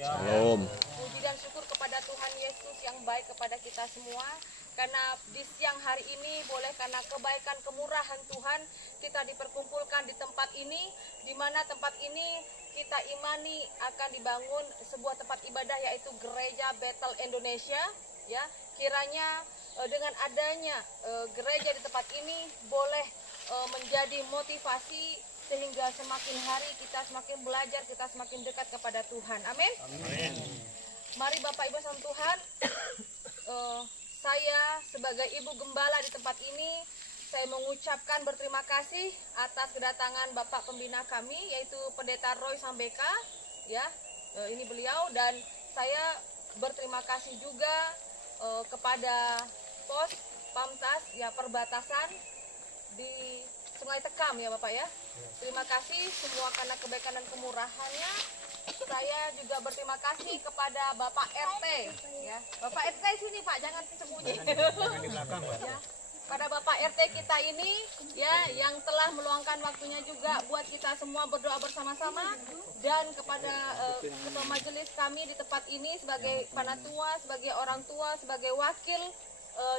Shalom. Puji dan syukur kepada Tuhan Yesus yang baik kepada kita semua. Karena di siang hari ini boleh karena kebaikan kemurahan Tuhan kita diperkumpulkan di tempat ini, di mana tempat ini kita imani akan dibangun sebuah tempat ibadah yaitu Gereja Bethel Indonesia. Ya, kiranya dengan adanya gereja di tempat ini boleh menjadi motivasi sehingga semakin hari kita semakin belajar, kita semakin dekat kepada Tuhan. Amin. Amin. Mari Bapak Ibu sama Tuhan, saya sebagai Ibu Gembala di tempat ini, saya mengucapkan berterima kasih atas kedatangan Bapak Pembina kami, yaitu Pendeta Roy Sambeka, ya, ini beliau, dan saya berterima kasih juga kepada pos Pamtas, ya, perbatasan di Sungai Tekam, ya Bapak ya. Terima kasih semua karena kebaikan dan kemurahannya. Saya juga berterima kasih kepada Bapak RT, ya. Bapak RT sini Pak, jangan sembunyi. Ya. Pada Bapak RT kita ini, ya, yang telah meluangkan waktunya juga buat kita semua berdoa bersama-sama, dan kepada ketua majelis kami di tempat ini sebagai panatua, sebagai orang tua, sebagai wakil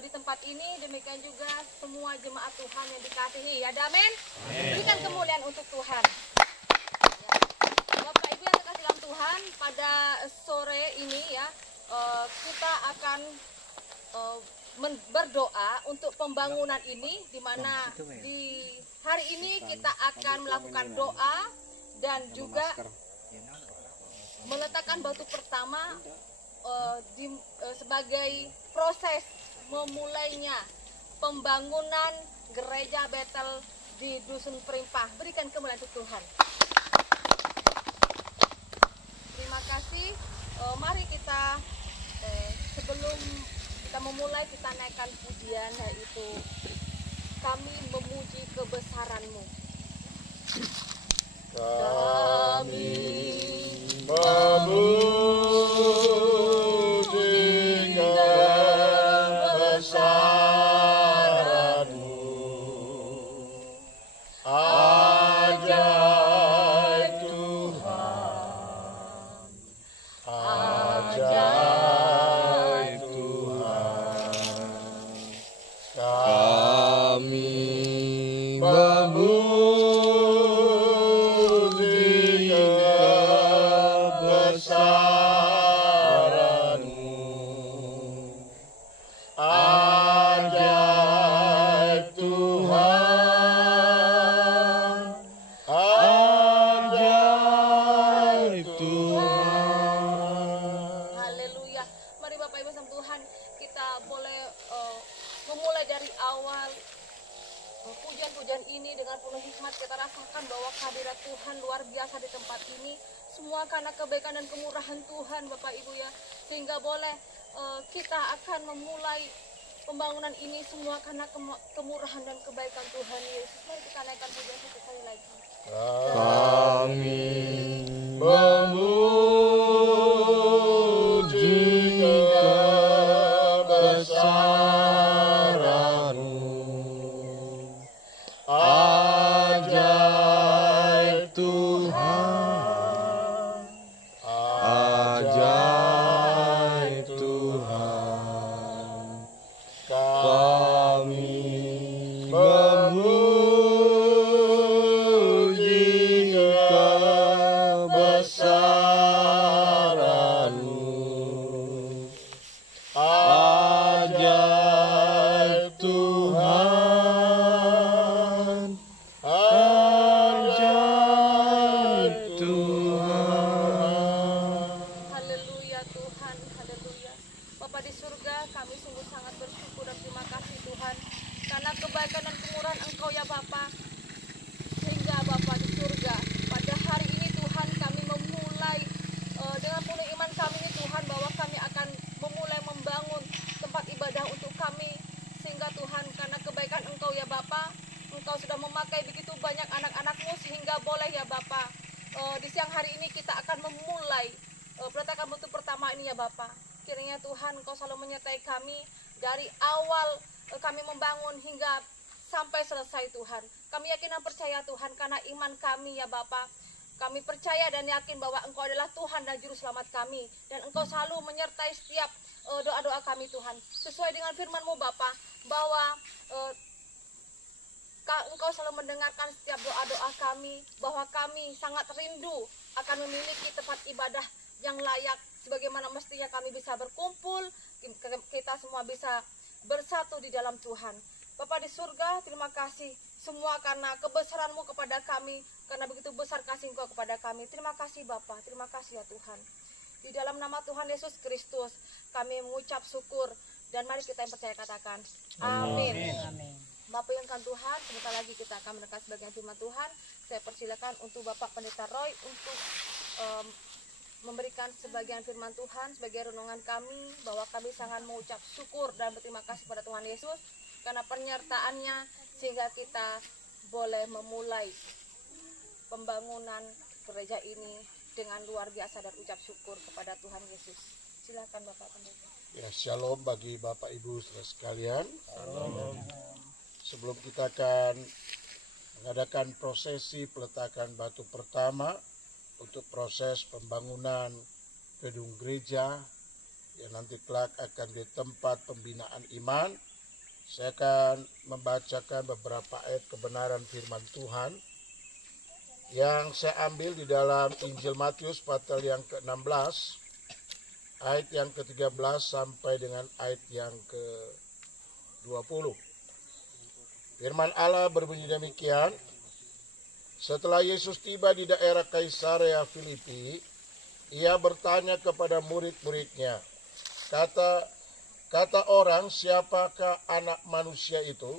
di tempat ini, demikian juga semua jemaat Tuhan yang dikasihi, ya, amin. Berikan kemuliaan untuk Tuhan. Bapak Ibu yang terkasih dalam Tuhan, pada sore ini, ya, kita akan berdoa untuk pembangunan ini, di mana di hari ini kita akan melakukan doa dan juga meletakkan batu pertama sebagai proses memulainya pembangunan Gereja Bethel di Dusun Perimpah. Berikan kemuliaan untuk Tuhan. Terima kasih. Mari kita sebelum kita memulai, kita naikkan pujian, yaitu kami memuji kebesaran-Mu. Kami memuji pujian ini dengan penuh hikmat. Kita rasakan bahwa kehadirat Tuhan luar biasa di tempat ini, semua karena kebaikan dan kemurahan Tuhan, Bapak Ibu, ya, sehingga boleh kita akan memulai pembangunan ini semua karena kemurahan dan kebaikan Tuhan Yesus. Mari kita naikkan pujian sekali lagi. Kami memuji kebesaran-Mu, ajaib Tuhan, ajaib Tuhan. Kami memuji kebesaran-Mu, ajaib Tuhan, ajaib Tuhan. Haleluya Tuhan, haleluya. Bapa di surga, kami sungguh sangat bersyukur dan terima kasih Tuhan, karena kebaikan dan kemurahan Engkau, ya Bapa, sehingga Bapa di surga, pada hari ini Tuhan kami memulai dengan penuh iman kami ini Tuhan, bahwa kami akan memulai membangun tempat ibadah untuk kami, sehingga Tuhan karena kebaikan Engkau, ya Bapa, Engkau sudah memakai begitu banyak anak-anak-Mu, sehingga boleh, ya Bapa, di siang hari ini kita akan memulai peletakan batu pertama ini, ya Bapa. Kiranya Tuhan Engkau selalu menyertai kami dari awal kami membangun hingga sampai selesai Tuhan. Kami yakin dan percaya Tuhan, karena iman kami, ya Bapa, Kami percaya dan yakin bahwa Engkau adalah Tuhan dan Juru Selamat kami. Dan Engkau selalu menyertai setiap doa-doa kami Tuhan. Sesuai dengan firman-Mu Bapa, bahwa Engkau selalu mendengarkan setiap doa-doa kami, bahwa kami sangat rindu akan memiliki tempat ibadah yang layak, sebagaimana mestinya kami bisa berkumpul, kita semua bisa bersatu di dalam Tuhan. Bapa di surga, terima kasih semua karena kebesaran-Mu kepada kami, karena begitu besar kasih Engkau kepada kami. Terima kasih Bapa, terima kasih ya Tuhan. Di dalam nama Tuhan Yesus Kristus, kami mengucap syukur, dan mari kita yang percaya katakan, amin. Amin. Bapak yang kan Tuhan, sebentar lagi kita akan mendengar sebagian firman Tuhan. Saya persilakan untuk Bapak Pendeta Roy untuk memberikan sebagian firman Tuhan sebagai renungan kami, bahwa kami sangat mengucap syukur dan berterima kasih pada Tuhan Yesus karena penyertaannya sehingga kita boleh memulai pembangunan gereja ini dengan luar biasa, dan ucap syukur kepada Tuhan Yesus. Silakan Bapak Pendeta. Ya, shalom bagi Bapak Ibu saudara sekalian. Shalom. Sebelum kita akan mengadakan prosesi peletakan batu pertama untuk proses pembangunan gedung gereja yang nanti kelak akan di tempat pembinaan iman, saya akan membacakan beberapa ayat kebenaran firman Tuhan yang saya ambil di dalam Injil Matius pasal yang ke-16, ayat yang ke-13 sampai dengan ayat yang ke-20. Firman Allah berbunyi demikian, setelah Yesus tiba di daerah Kaisarea Filipi, ia bertanya kepada murid-muridnya, kata orang, siapakah anak manusia itu?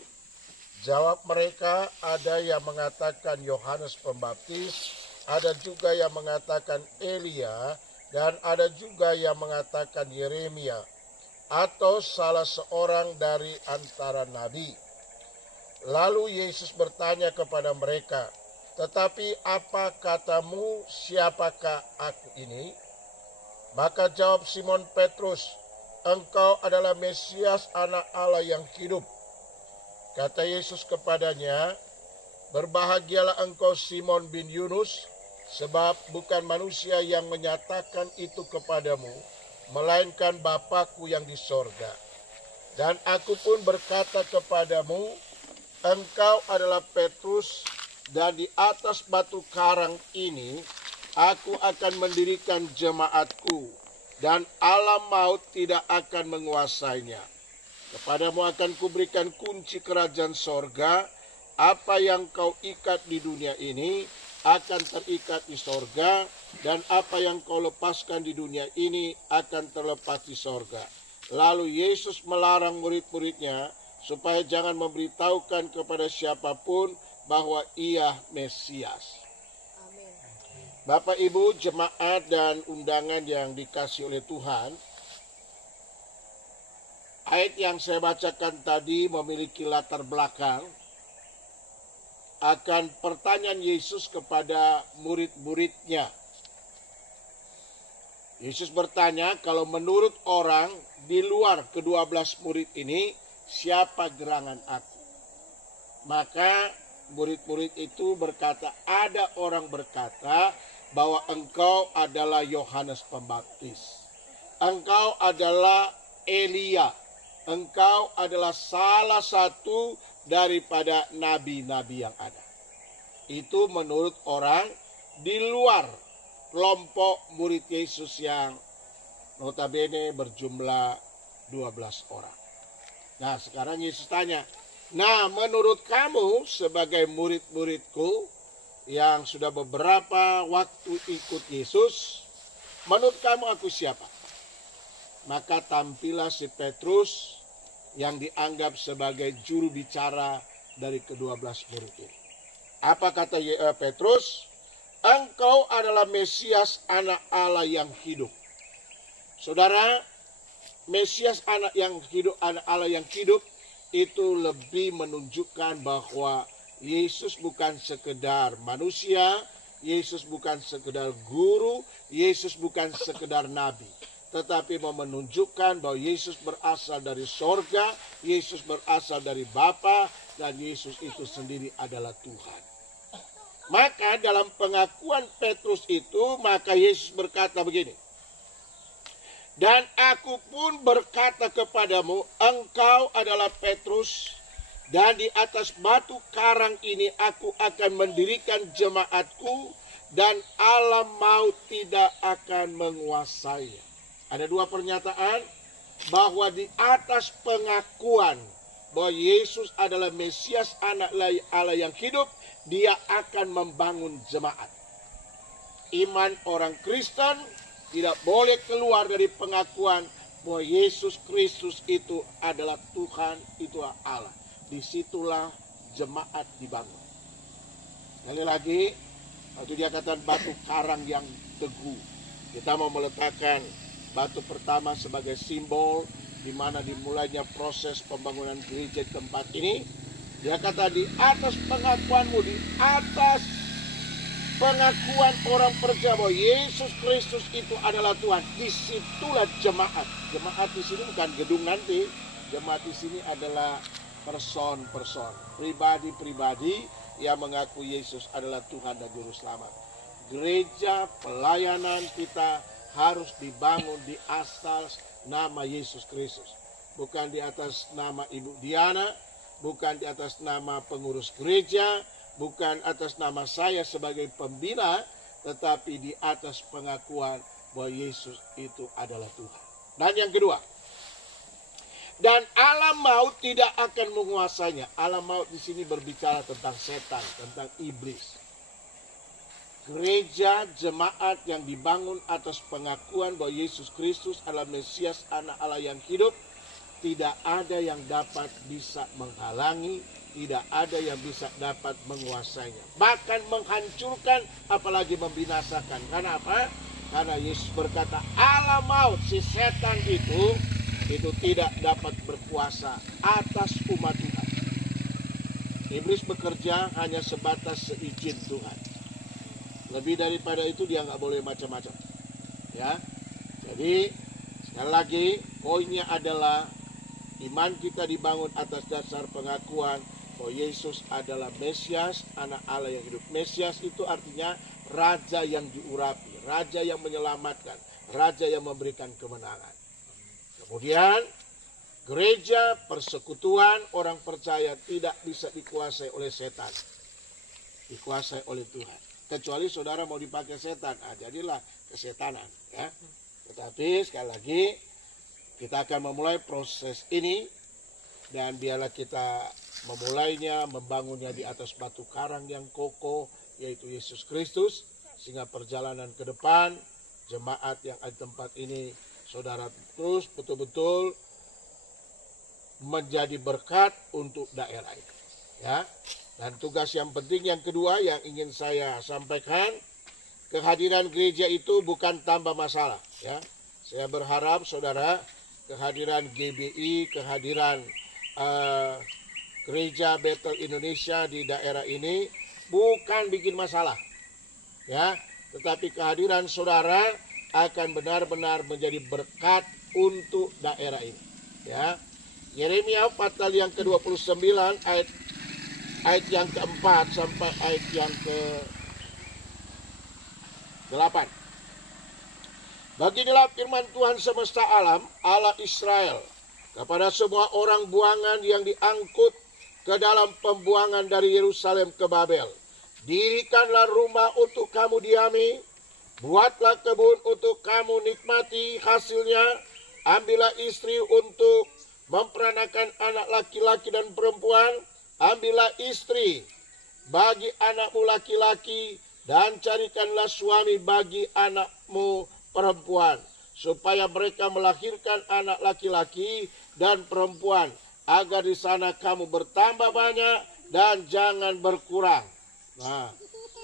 Jawab mereka, ada yang mengatakan Yohanes Pembaptis, ada juga yang mengatakan Elia, dan ada juga yang mengatakan Yeremia, atau salah seorang dari antara nabi. Lalu Yesus bertanya kepada mereka, tetapi apa katamu, siapakah aku ini? Maka jawab Simon Petrus, engkau adalah Mesias, anak Allah yang hidup. Kata Yesus kepadanya, berbahagialah engkau Simon bin Yunus, sebab bukan manusia yang menyatakan itu kepadamu, melainkan Bapa-Ku yang di sorga. Dan aku pun berkata kepadamu, engkau adalah Petrus, dan di atas batu karang ini aku akan mendirikan jemaatku, dan alam maut tidak akan menguasainya. Kepadamu akan kuberikan kunci kerajaan sorga. Apa yang kau ikat di dunia ini akan terikat di sorga, dan apa yang kau lepaskan di dunia ini akan terlepas di sorga. Lalu Yesus melarang murid-muridnya supaya jangan memberitahukan kepada siapapun bahwa ia Mesias. Amin. Bapak Ibu jemaat dan undangan yang dikasih oleh Tuhan, ayat yang saya bacakan tadi memiliki latar belakang akan pertanyaan Yesus kepada murid-muridnya. Yesus bertanya, kalau menurut orang di luar ke-12 murid ini, siapa gerangan aku? Maka murid-murid itu berkata, ada orang berkata bahwa engkau adalah Yohanes Pembaptis. Engkau adalah Elia. Engkau adalah salah satu daripada nabi-nabi yang ada. Itu menurut orang di luar kelompok murid Yesus yang notabene berjumlah 12 orang. Nah, sekarang Yesus tanya, nah menurut kamu sebagai murid-muridku yang sudah beberapa waktu ikut Yesus, menurut kamu aku siapa? Maka tampillah si Petrus yang dianggap sebagai juru bicara dari ke-12 murid ini. Apa kata Petrus? Engkau adalah Mesias, anak Allah yang hidup. Saudara, Mesias anak yang hidup, anak Allah yang hidup itu lebih menunjukkan bahwa Yesus bukan sekedar manusia, Yesus bukan sekedar guru, Yesus bukan sekedar nabi, tetapi menunjukkan bahwa Yesus berasal dari sorga, Yesus berasal dari Bapa, dan Yesus itu sendiri adalah Tuhan. Maka dalam pengakuan Petrus itu, maka Yesus berkata begini. Dan aku pun berkata kepadamu, engkau adalah Petrus, dan di atas batu karang ini aku akan mendirikan jemaatku, dan alam maut tidak akan menguasainya. Ada dua pernyataan bahwa di atas pengakuan bahwa Yesus adalah Mesias, anak Allah yang hidup, dia akan membangun jemaat. Iman orang Kristen tidak boleh keluar dari pengakuan bahwa Yesus Kristus itu adalah Tuhan, itu Allah. Disitulah jemaat dibangun. Sekali lagi, waktu dia katakan batu karang yang teguh. Kita mau meletakkan batu pertama sebagai simbol di mana dimulainya proses pembangunan gereja tempat ini. Dia kata di atas pengakuanmu, di atas pengakuan orang percaya bahwa Yesus Kristus itu adalah Tuhan. Disitulah jemaat. Jemaat di sini bukan gedung nanti. Jemaat di sini adalah person-person, pribadi-pribadi yang mengaku Yesus adalah Tuhan dan Juru Selamat. Gereja pelayanan kita harus dibangun di atas nama Yesus Kristus. Bukan di atas nama Ibu Diana, bukan di atas nama pengurus gereja, bukan atas nama saya sebagai pembina, tetapi di atas pengakuan bahwa Yesus itu adalah Tuhan. Dan yang kedua, dan alam maut tidak akan menguasainya. Alam maut di sini berbicara tentang setan, tentang iblis. Gereja, jemaat yang dibangun atas pengakuan bahwa Yesus Kristus adalah Mesias, anak Allah yang hidup, tidak ada yang dapat bisa menghalangi, tidak ada yang bisa dapat menguasainya. Bahkan menghancurkan, apalagi membinasakan. Karena apa? Karena Yesus berkata, alam maut, si setan itu tidak dapat berkuasa atas umat Tuhan. Iblis bekerja hanya sebatas seizin Tuhan. Lebih daripada itu dia nggak boleh macam-macam. Ya, jadi sekali lagi poinnya adalah iman kita dibangun atas dasar pengakuan bahwa Yesus adalah Mesias, anak Allah yang hidup. Mesias itu artinya raja yang diurapi, raja yang menyelamatkan, raja yang memberikan kemenangan. Kemudian gereja, persekutuan orang percaya tidak bisa dikuasai oleh setan, dikuasai oleh Tuhan. Kecuali saudara mau dipakai setan, jadilah kesetanan. Ya. Tetapi sekali lagi kita akan memulai proses ini, dan biarlah kita memulainya, membangunnya di atas batu karang yang kokoh, yaitu Yesus Kristus, sehingga perjalanan ke depan jemaat yang ada di tempat ini, saudara terus betul-betul menjadi berkat untuk daerah ini. Ya. Dan tugas yang penting yang kedua yang ingin saya sampaikan, kehadiran gereja itu bukan tambah masalah. Ya. Saya berharap saudara, kehadiran GBI, kehadiran Gereja Bethel Indonesia di daerah ini bukan bikin masalah. Ya, tetapi kehadiran saudara akan benar-benar menjadi berkat untuk daerah ini. Ya. Yeremia pasal yang ke-29 ayat yang keempat sampai ayat yang ke-8. Beginilah firman Tuhan semesta alam, Allah Israel, kepada semua orang buangan yang diangkut ke dalam pembuangan dari Yerusalem ke Babel. Dirikanlah rumah untuk kamu diami, buatlah kebun untuk kamu nikmati hasilnya, ambillah istri untuk memperanakan anak laki-laki dan perempuan, ambillah istri bagi anakmu laki-laki, dan carikanlah suami bagi anakmu perempuan, supaya mereka melahirkan anak laki-laki dan perempuan, agar di sana kamu bertambah banyak dan jangan berkurang. Nah,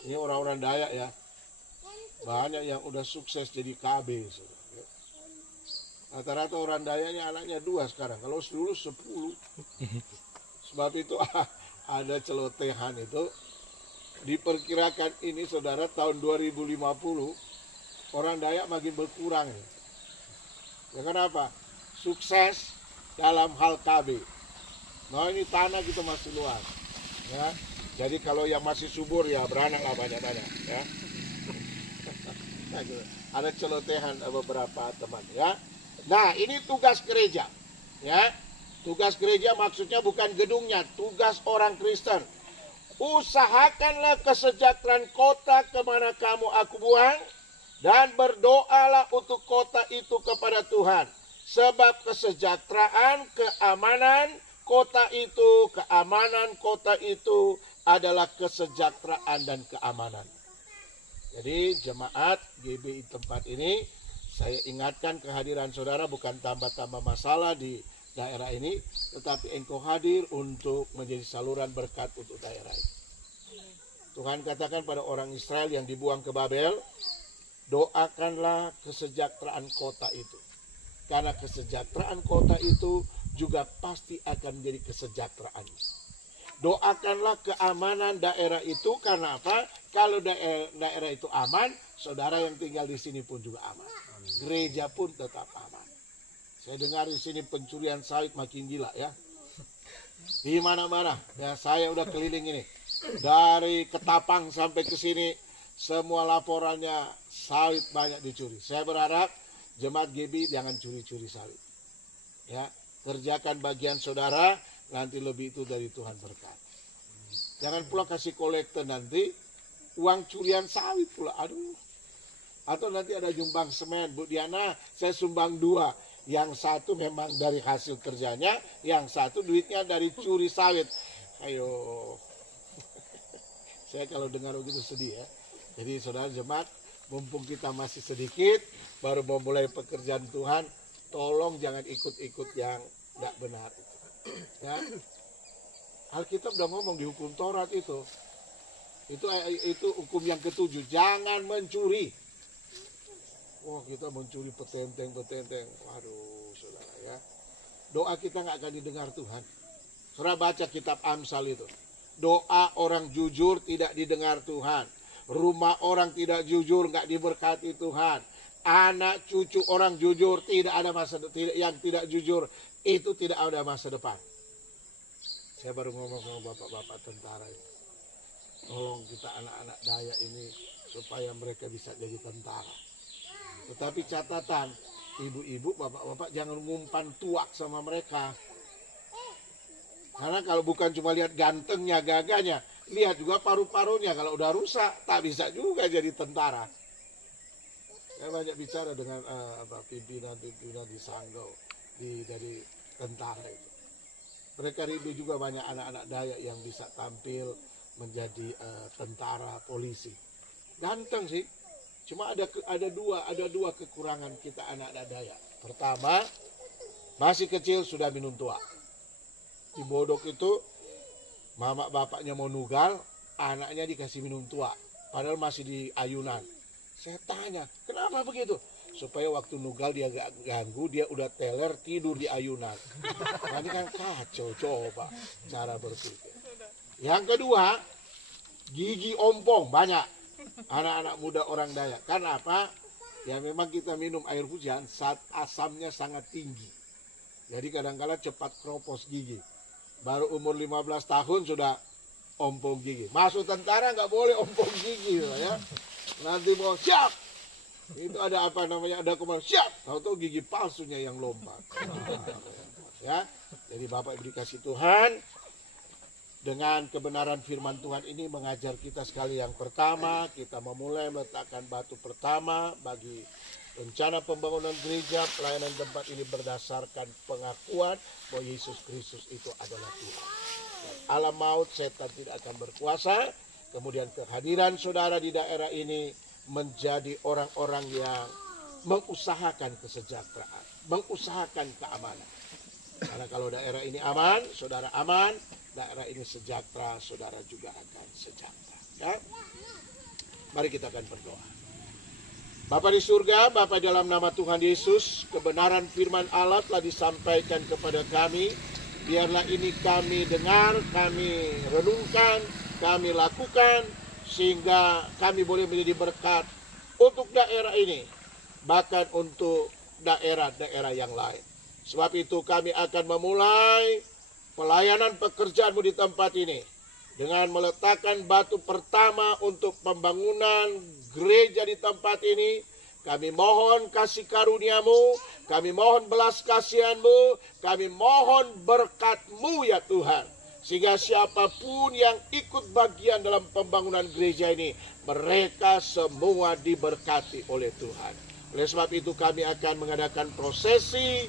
ini orang-orang Dayak ya, banyak yang udah sukses jadi KB. Rata-rata orang Dayaknya anaknya 2 sekarang, kalau dulu 10. Sebab itu ada celotehan itu. Diperkirakan ini saudara tahun 2050 orang Dayak makin berkurang. Ya kenapa? Sukses dalam hal KB. Nah ini tanah kita masih luas. Ya. Jadi kalau yang masih subur ya beranak lah banyak-banyak ya. Ada celotehan beberapa teman ya. Nah, ini tugas gereja ya. Tugas gereja maksudnya bukan gedungnya, tugas orang Kristen. Usahakanlah kesejahteraan kota kemana kamu aku buang, dan berdoalah untuk kota itu kepada Tuhan. Sebab kesejahteraan, keamanan kota itu adalah kesejahteraan dan keamanan. Jadi jemaat GBI tempat ini, saya ingatkan kehadiran saudara bukan tambah-tambah masalah di daerah ini, tetapi engkau hadir untuk menjadi saluran berkat untuk daerah ini. Tuhan katakan pada orang Israel yang dibuang ke Babel, doakanlah kesejahteraan kota itu. Karena kesejahteraan kota itu juga pasti akan menjadi kesejahteraan. Doakanlah keamanan daerah itu, karena apa? Kalau daerah itu aman, saudara yang tinggal di sini pun juga aman. Gereja pun tetap aman. Saya dengar di sini pencurian sawit makin gila ya. Di mana-mana ya, saya udah keliling ini. Dari Ketapang sampai ke sini, semua laporannya sawit banyak dicuri. Saya berharap jemaat GB jangan curi-curi sawit. Ya, kerjakan bagian saudara, nanti lebih itu dari Tuhan berkat. Jangan pula kasih kolektor nanti uang curian sawit pula. Aduh. Atau nanti ada jumbang semen, Bu Diana, saya sumbang 2. Yang satu memang dari hasil kerjanya, yang satu duitnya dari curi sawit. Ayo. Saya kalau dengar begitu sedih ya. Jadi saudara jemaat, mumpung kita masih sedikit, baru mau mulai pekerjaan Tuhan, tolong jangan ikut-ikut yang tidak benar. Ya. Alkitab udah ngomong di hukum Taurat itu. Itu hukum yang ke-7, jangan mencuri. Wah, kita mencuri petenteng. Waduh, saudara ya. Doa kita nggak akan didengar Tuhan. Saudara baca kitab Amsal itu. Doa orang jujur tidak didengar Tuhan. Rumah orang tidak jujur nggak diberkati Tuhan. Anak cucu orang jujur tidak ada yang tidak jujur itu tidak ada masa depan. Saya baru ngomong sama bapak-bapak tentara ini. Tolong kita anak-anak Dayak ini supaya mereka bisa jadi tentara. Tetapi catatan, ibu-ibu, bapak-bapak jangan ngumpan tuak sama mereka. Karena kalau bukan cuma lihat gantengnya, gagahnya, lihat juga paru-parunya. Kalau udah rusak, tak bisa juga jadi tentara. Saya banyak bicara dengan pimpinan di Sanggau, dari tentara itu. Mereka rindu juga banyak anak-anak Dayak yang bisa tampil menjadi tentara, polisi. Ganteng sih. Cuma ada dua kekurangan kita anak-anak Dayak. Pertama, masih kecil sudah minum tua. Di Bodok itu, mama bapaknya mau nugal, anaknya dikasih minum tua. Padahal masih di ayunan. Saya tanya, kenapa begitu? Supaya waktu nugal dia gak ganggu, dia udah teler tidur di ayunan. Nah, ini kan kacau, coba cara berpikir. Yang kedua, gigi ompong banyak. Anak-anak muda orang Dayak. Karena apa? Ya memang kita minum air hujan saat asamnya sangat tinggi. Jadi kadang-kadang cepat keropos gigi. Baru umur 15 tahun sudah ompong gigi. Masuk tentara nggak boleh ompong gigi ya. Nanti mau siap. Itu ada apa namanya? Ada komando siap. Tahu-tahu gigi palsunya yang lompat. Ya. Jadi Bapak Ibu dikasih Tuhan, dengan kebenaran firman Tuhan ini mengajar kita sekali. Yang pertama, kita memulai meletakkan batu pertama bagi rencana pembangunan gereja. Pelayanan tempat ini berdasarkan pengakuan bahwa Yesus Kristus itu adalah Tuhan. Dan alam maut, setan tidak akan berkuasa. Kemudian kehadiran saudara di daerah ini menjadi orang-orang yang mengusahakan kesejahteraan, mengusahakan keamanan. Karena kalau daerah ini aman, saudara aman, daerah ini sejahtera, saudara juga akan sejahtera. Ya? Mari kita akan berdoa. Bapa di surga, Bapa dalam nama Tuhan Yesus, kebenaran firman Allah telah disampaikan kepada kami. Biarlah ini kami dengar, kami renungkan, kami lakukan, sehingga kami boleh menjadi berkat untuk daerah ini, bahkan untuk daerah-daerah yang lain. Sebab itu kami akan memulai pelayanan pekerjaanmu di tempat ini dengan meletakkan batu pertama untuk pembangunan gereja di tempat ini. Kami mohon kasih karunia-Mu, kami mohon belas kasihan-Mu, kami mohon berkat-Mu ya Tuhan. Sehingga siapapun yang ikut bagian dalam pembangunan gereja ini, mereka semua diberkati oleh Tuhan. Oleh sebab itu kami akan mengadakan prosesi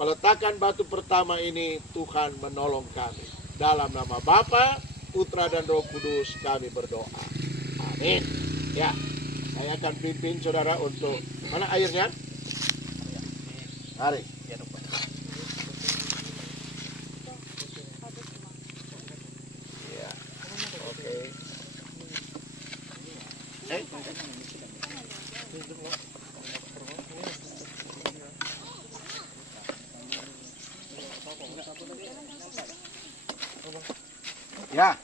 peletakan batu pertama ini. Tuhan menolong kami. Dalam nama Bapa, Putra dan Roh Kudus kami berdoa. Amin. Ya, saya akan pimpin saudara untuk mana airnya? Mari. Ya. Oke. Ya.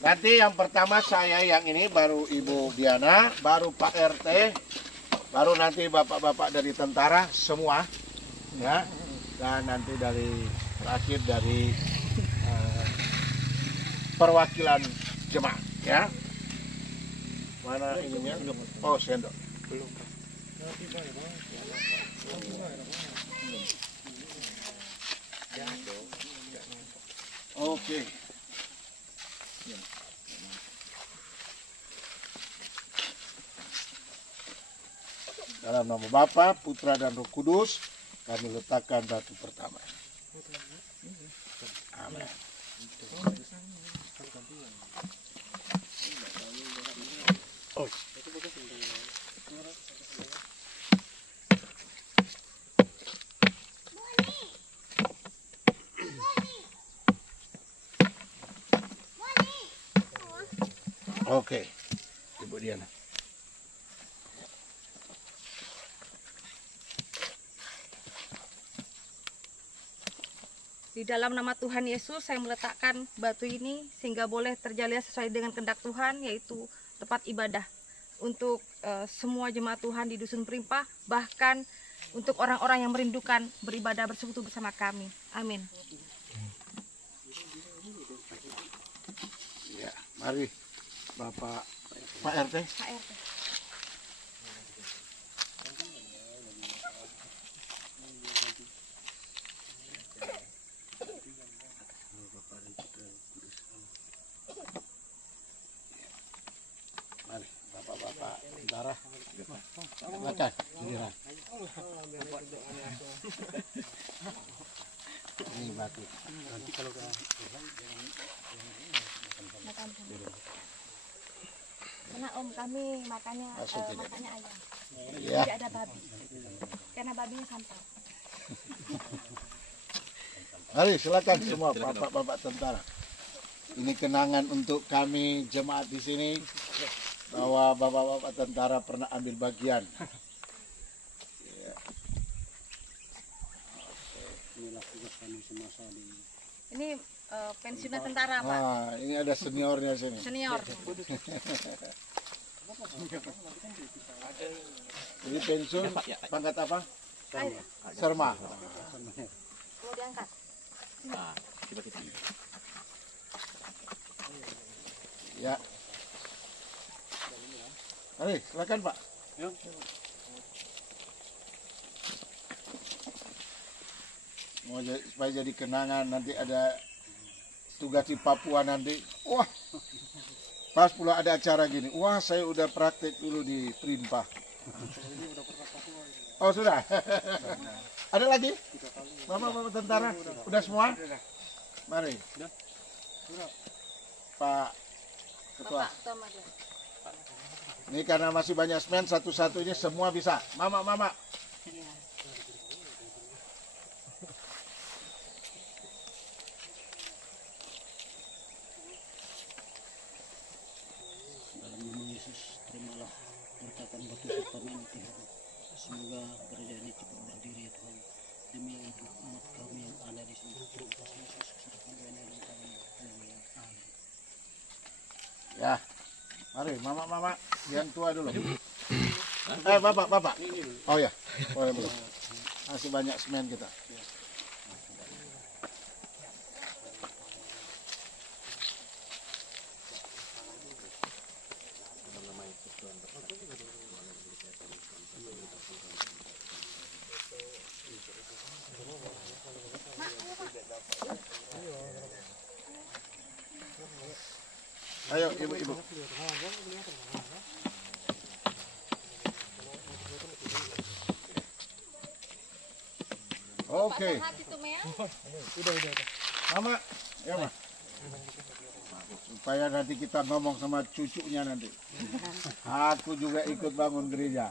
Nanti yang pertama saya yang ini, baru Ibu Diana, baru Pak RT, baru nanti bapak-bapak dari tentara semua, ya, dan nanti dari terakhir dari perwakilan jemaat, ya. Mana ininya? Oh, sendok. Belum. Oke. Dalam nama Bapa, Putra dan Roh Kudus, kami letakkan batu pertama. Amin. Oh. Oke, Ibu Diana. Di dalam nama Tuhan Yesus, saya meletakkan batu ini sehingga boleh terjalin sesuai dengan kehendak Tuhan, yaitu tempat ibadah untuk semua jemaat Tuhan di Dusun Perimpah, bahkan untuk orang-orang yang merindukan beribadah bersekutu bersama kami. Amin. Ya, mari Bapak Pak RT. Pak RT. Mari Bapak-bapak tentara. Makan, giliran. Ini batu. Nanti kalau Karena Om, kami makannya makannya ayam. Ya. Tidak ada babi. Karena babinya sampah. Mari silakan semua bapak-bapak tentara. Ini kenangan untuk kami jemaat di sini bahwa bapak-bapak tentara pernah ambil bagian. Ya. Ini pensiunan tentara, Pak. Nah, ini ada seniornya sini. Senior. Jadi pensiun pangkat apa? Serma. Mau diangkat. Ya. Mari, silakan Pak. Mau supaya jadi kenangan, nanti ada tugas di Papua nanti. Wah, pas pula ada acara gini. Wah, saya udah praktek dulu di Perimpah. Oh sudah. Ada lagi? Bapak-bapak tentara, udah semua? Mari. Pak Ketua. Ini karena masih banyak semen, satu-satu ini semua bisa. Mama. Dalam nama Yesus, terimalah berkatan batu pertama ini Tuhan. Semoga gereja ini cepat berdiri ya Tuhan. Demi umat kami yang ada di sini. Terima kasih Yesus, serahkan doa dalam tangan. Amin. Ya, mari mama, yang tua dulu. Bapak. Oh ya, boleh belum. Masih banyak semen kita. Ayo ibu-ibu. Oke. Mama, ya Ma. Supaya nanti kita ngomong sama cucunya nanti. Aku juga ikut bangun gereja.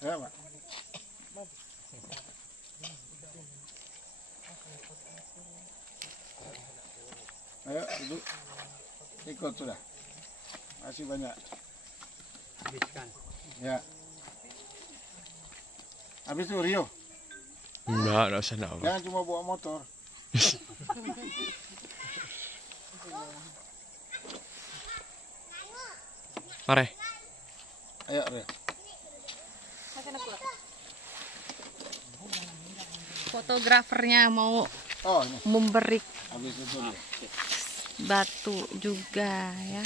Ya Ma. Ayo ibu, ikut sudah. Masih banyak. Habiskan. Ya. Habis itu Rio. Enggak usah enggak apa. Jangan cuma bawa motor. Mare. Ayo Rio. Fotografernya mau Oh ini. memberi Habis itu dia. batu juga ya.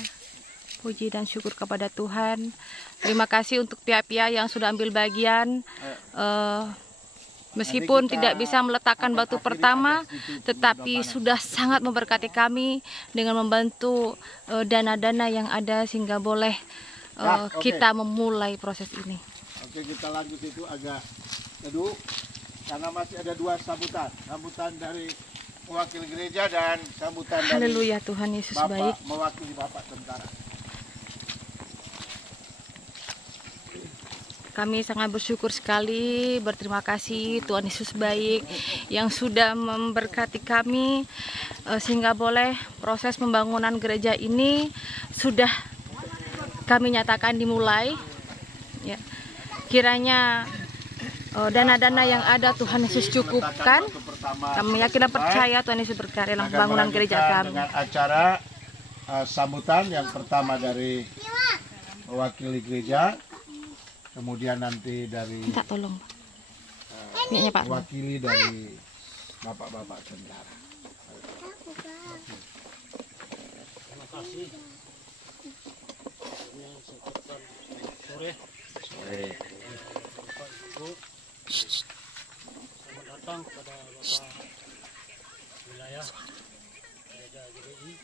Puji dan syukur kepada Tuhan. Terima kasih untuk pihak-pihak yang sudah ambil bagian. Meskipun tidak bisa meletakkan batu pertama, tetapi sudah sangat memberkati kami dengan membantu dana-dana yang ada sehingga boleh kita memulai proses ini. Oke, kita lanjut itu agak teduh karena masih ada 2 sambutan. Sambutan dari mewakili gereja dan sambutan dari Haleluya, Tuhan Yesus Bapak baik. mewakili Bapak tentara. Kami sangat bersyukur sekali, berterima kasih Tuhan Yesus baik yang sudah memberkati kami sehingga boleh proses pembangunan gereja ini sudah kami nyatakan dimulai. Ya. Kiranya dana-dana yang ada Tuhan Yesus cukupkan. Kami yakin dan percaya Tuhan Yesus berkarya dalam pembangunan gereja kami. Dengan acara sambutan yang pertama dari mewakili gereja. Kemudian nanti dari Minta tolong. Minyak Pak. wakili dari bapak-bapak tentara. Terima kasih. Sore. Bapak Ibu. Selamat datang kepada Bapak wilayah Gereja GBI.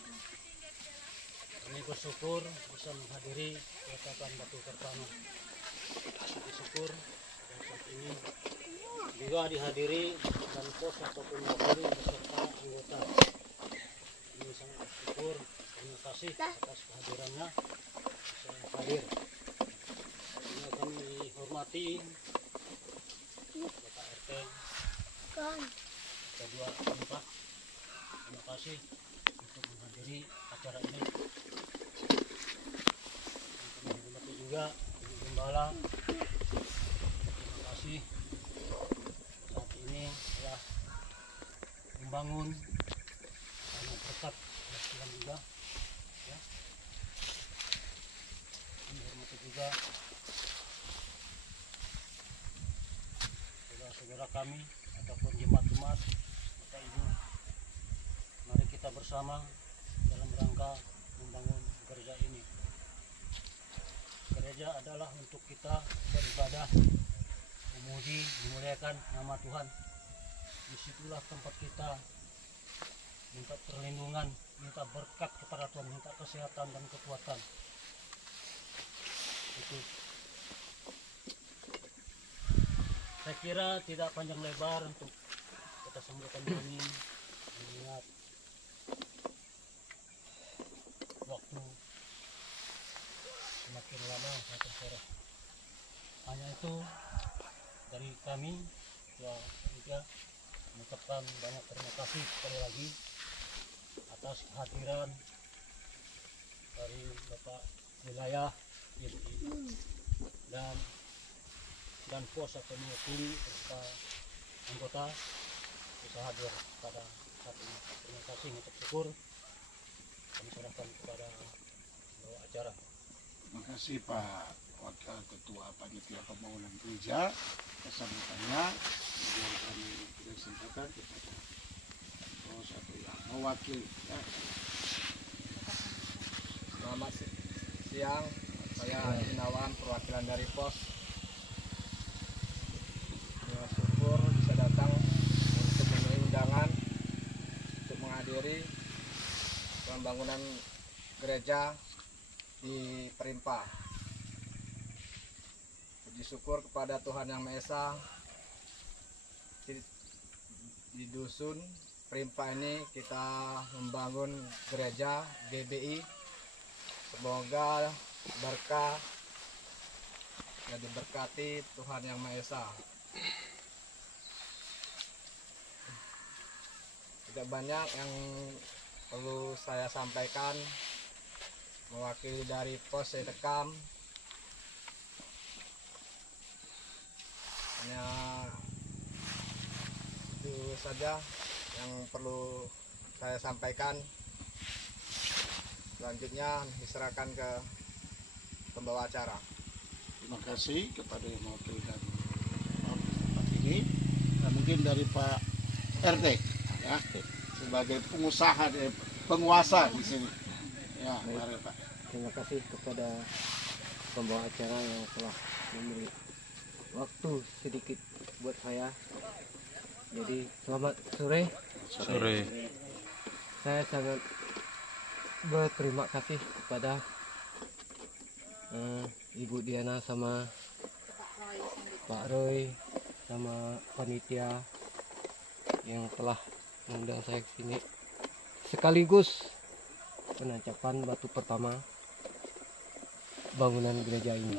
Kami bersyukur bisa menghadiri peletakan batu pertama. Bersyukur dan saat ini juga dihadiri dan pos ataupun wakil beserta anggota. Kami sangat bersyukur, terima kasih atas kehadirannya bisa hadir. Sehingga kami hormati Bapak RT kedua tempat. Terima kasih untuk menghadiri acara ini. Dan kami hormati juga Ibu Gembala. Terima kasih saat ini telah membangun karena berkat Tuhan juga. Ya. Kami hormati juga saudara-saudara kami ataupun jemaat-jemaat, Bapak Ibu. Mari kita bersama dalam rangka membangun gereja ini. Gereja adalah untuk kita beribadah, memuji, memuliakan nama Tuhan. Disitulah tempat kita minta perlindungan, minta berkat kepada Tuhan, minta kesehatan dan kekuatan. Itu. Saya kira tidak panjang lebar untuk kita sambutan ini, mengingat waktu semakin lama semakin sore. Hanya itu dari kami Ketua Panitia mengucapkan banyak terima kasih sekali lagi atas kehadiran dari Bapak Wilayah dan pos atau mewakili beserta anggota bisa hadir pada saat ini. Terima kasih, untuk syukur kami serahkan kepada pembawa acara. Terima kasih Pak Wakil Ketua Panitia Pembangunan Gereja kesambutannya. Kemudian kami beri kesempatan kepada pos atau yang mewakili. Ya. Selamat siang, saya Inawan, perwakilan dari pos. Syukur bisa datang untuk memenuhi undangan untuk menghadiri berdiri pembangunan gereja di Perimpah. Puji syukur kepada Tuhan Yang Maha Esa, di dusun Perimpah ini kita membangun gereja GBI. Semoga berkah dan diberkati Tuhan Yang Maha Esa. Tidak banyak yang perlu saya sampaikan mewakili dari pos Sedekam. Hanya itu saja yang perlu saya sampaikan. Selanjutnya diserahkan ke pembawa acara. Terima kasih kepada yang mewakilkan tempat ini. Nah, mungkin dari Pak RT ya, sebagai pengusaha, penguasa di sini. Ya, mari Pak. Terima kasih kepada pembawa acara yang telah memberi waktu sedikit buat saya. Jadi selamat sore. Sore. Saya sangat berterima kasih kepada Ibu Diana sama Pak Roy sama panitia yang telah mengundang saya ke sini, sekaligus penancapan batu pertama bangunan gereja ini.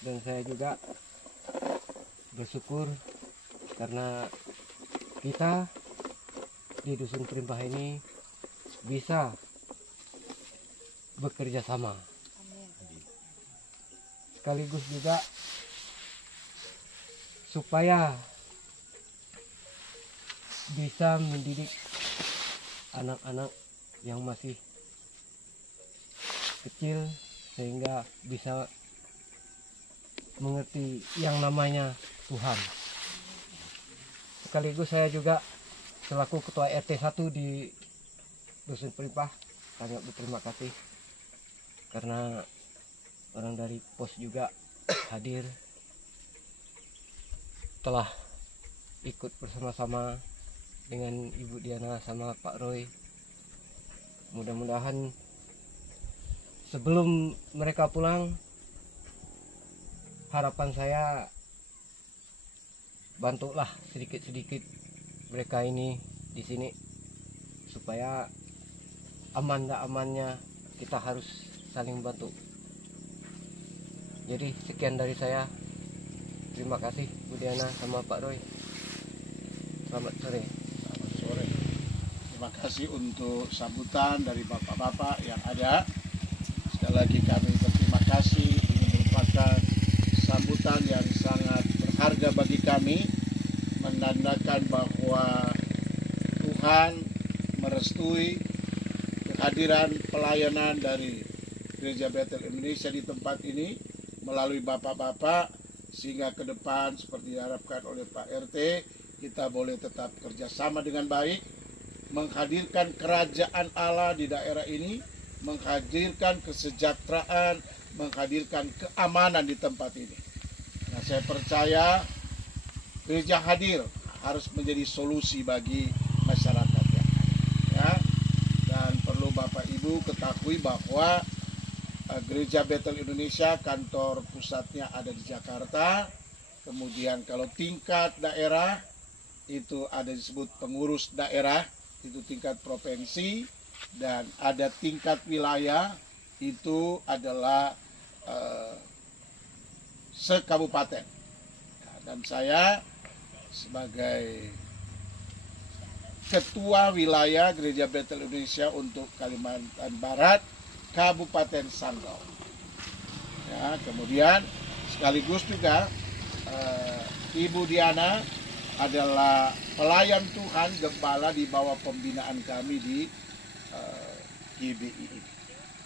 Dan saya juga bersyukur karena kita di dusun Perimpah ini bisa bekerja sama. Sekaligus juga supaya bisa mendidik anak-anak yang masih kecil sehingga bisa mengerti yang namanya Tuhan. Sekaligus saya juga selaku ketua RT 1 di dusun Perimpah sangat berterima kasih karena orang dari pos juga hadir, telah ikut bersama-sama dengan Ibu Diana sama Pak Roy. Mudah-mudahan sebelum mereka pulang, harapan saya bantulah sedikit-sedikit mereka ini di sini supaya aman tak amannya kita harus saling bantu. Jadi sekian dari saya. Terima kasih Bu Diana sama Pak Roy. Selamat sore. Selamat sore. Terima kasih untuk sambutan dari bapak-bapak yang ada. Sekali lagi kami berterima kasih. Ini merupakan sambutan yang sangat berharga bagi kami, menandakan bahwa Tuhan merestui kehadiran pelayanan dari Gereja Bethel Indonesia di tempat ini melalui bapak-bapak, sehingga ke depan seperti diharapkan oleh Pak RT kita boleh tetap kerjasama dengan baik, menghadirkan kerajaan Allah di daerah ini, menghadirkan kesejahteraan, menghadirkan keamanan di tempat ini. Nah, saya percaya gereja hadir harus menjadi solusi bagi masyarakat ya. Dan perlu Bapak Ibu ketahui bahwa Gereja Bethel Indonesia kantor pusatnya ada di Jakarta. Kemudian kalau tingkat daerah itu ada disebut pengurus daerah, itu tingkat provinsi, dan ada tingkat wilayah itu adalah sekabupaten. Dan saya sebagai ketua wilayah Gereja Bethel Indonesia untuk Kalimantan Barat, Kabupaten Sanggau. Ya, kemudian sekaligus juga Ibu Diana adalah pelayan Tuhan, gembala di bawah pembinaan kami di GBI ini.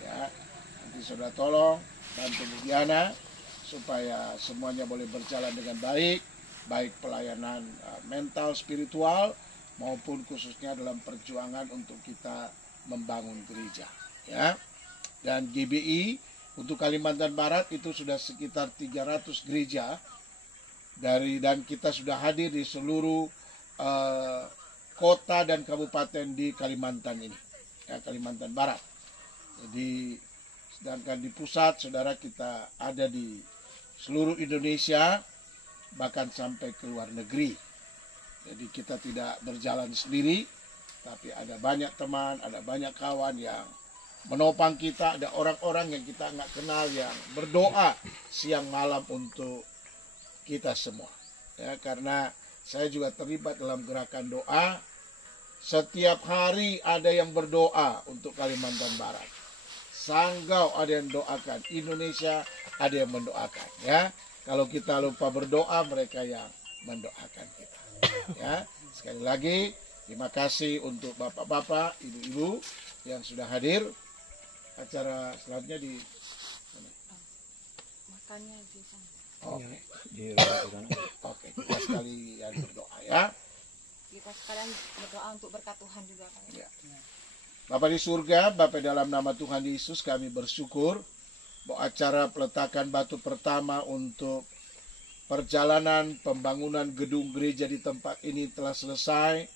Ya, nanti saudara tolong bantu Ibu Diana supaya semuanya boleh berjalan dengan baik, baik pelayanan mental, spiritual, maupun khususnya dalam perjuangan untuk kita membangun gereja. Ya. Dan GBI untuk Kalimantan Barat itu sudah sekitar 300 gereja dan kita sudah hadir di seluruh kota dan kabupaten di Kalimantan ini, ya, Kalimantan Barat. Jadi sedangkan di pusat saudara kita ada di seluruh Indonesia, bahkan sampai ke luar negeri. Jadi kita tidak berjalan sendiri, tapi ada banyak teman, ada banyak kawan yang menopang kita, ada orang-orang yang kita nggak kenal yang berdoa siang malam untuk kita semua. Ya, karena saya juga terlibat dalam gerakan doa. Setiap hari ada yang berdoa untuk Kalimantan Barat. Sanggau ada yang doakan, Indonesia ada yang mendoakan. Ya, kalau kita lupa berdoa, mereka yang mendoakan kita. Ya, sekali lagi terima kasih untuk bapak-bapak, ibu-ibu yang sudah hadir. Acara selanjutnya di Makannya di sana. Oke. Oke, kita sekalian berdoa ya. Kita sekalian berdoa untuk berkat Tuhan juga kan. Ya. Bapa di surga, Bapa dalam nama Tuhan Yesus kami bersyukur bahwa acara peletakan batu pertama untuk perjalanan pembangunan gedung gereja di tempat ini telah selesai,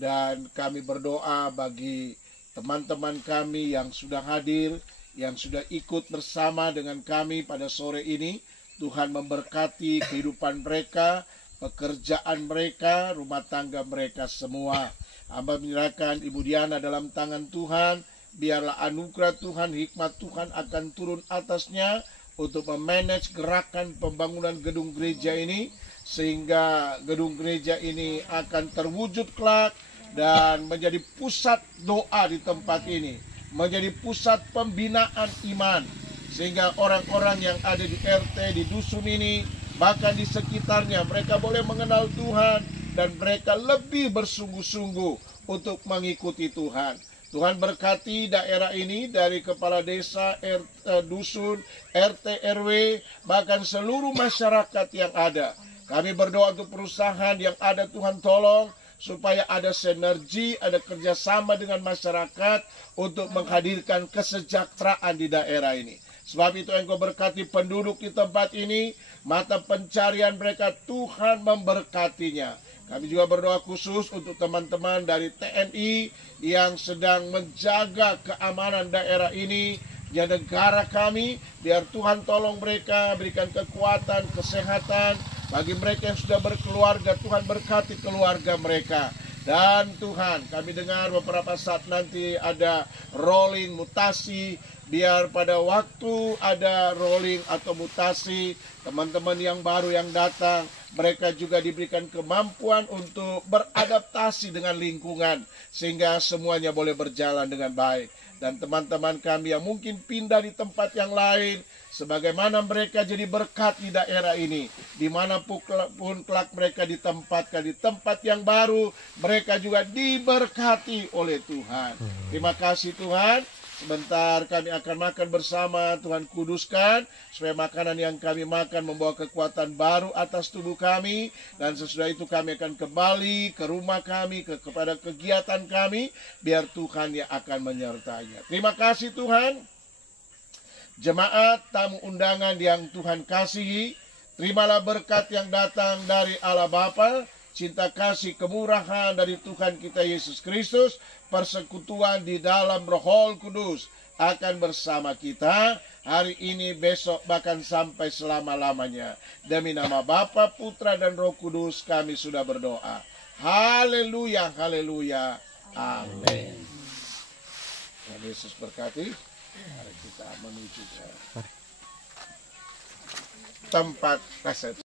dan kami berdoa bagi teman-teman kami yang sudah hadir, yang sudah ikut bersama dengan kami pada sore ini. Tuhan memberkati kehidupan mereka, pekerjaan mereka, rumah tangga mereka semua. Hamba menyerahkan Ibu Diana dalam tangan Tuhan. Biarlah anugerah Tuhan, hikmat Tuhan akan turun atasnya untuk memanage gerakan pembangunan gedung gereja ini, sehingga gedung gereja ini akan terwujud kelak dan menjadi pusat doa di tempat ini, menjadi pusat pembinaan iman, sehingga orang-orang yang ada di RT, di dusun ini, bahkan di sekitarnya, mereka boleh mengenal Tuhan dan mereka lebih bersungguh-sungguh untuk mengikuti Tuhan. Tuhan berkati daerah ini dari kepala desa, dusun, RT, RW, bahkan seluruh masyarakat yang ada. Kami berdoa untuk perusahaan yang ada, Tuhan tolong supaya ada sinergi, ada kerjasama dengan masyarakat untuk menghadirkan kesejahteraan di daerah ini. Sebab itu Engkau berkati penduduk di tempat ini, mata pencarian mereka Tuhan memberkatinya. Kami juga berdoa khusus untuk teman-teman dari TNI yang sedang menjaga keamanan daerah ini, di negara kami. Biar Tuhan tolong mereka, berikan kekuatan, kesehatan. Bagi mereka yang sudah berkeluarga, Tuhan berkati keluarga mereka. Dan Tuhan, kami dengar beberapa saat nanti ada rolling mutasi. Biar pada waktu ada rolling atau mutasi, teman-teman yang baru yang datang, mereka juga diberikan kemampuan untuk beradaptasi dengan lingkungan, sehingga semuanya boleh berjalan dengan baik. Dan teman-teman kami yang mungkin pindah di tempat yang lain, sebagaimana mereka jadi berkat di daerah ini, dimanapun kelak mereka ditempatkan di tempat yang baru, mereka juga diberkati oleh Tuhan. Terima kasih Tuhan. Sebentar kami akan makan bersama. Tuhan kuduskan supaya makanan yang kami makan membawa kekuatan baru atas tubuh kami. Dan sesudah itu kami akan kembali ke rumah kami, kepada kegiatan kami. Biar Tuhan yang akan menyertainya. Terima kasih Tuhan. Jemaat, tamu undangan yang Tuhan kasihi, terimalah berkat yang datang dari Allah Bapa, cinta kasih kemurahan dari Tuhan kita Yesus Kristus, persekutuan di dalam Roh Kudus akan bersama kita hari ini, besok, bahkan sampai selama-lamanya. Demi nama Bapa, Putra, dan Roh Kudus kami sudah berdoa. Haleluya, haleluya, amin. Tuhan Yesus berkati. Mari kita menuju ke tempat resepsi.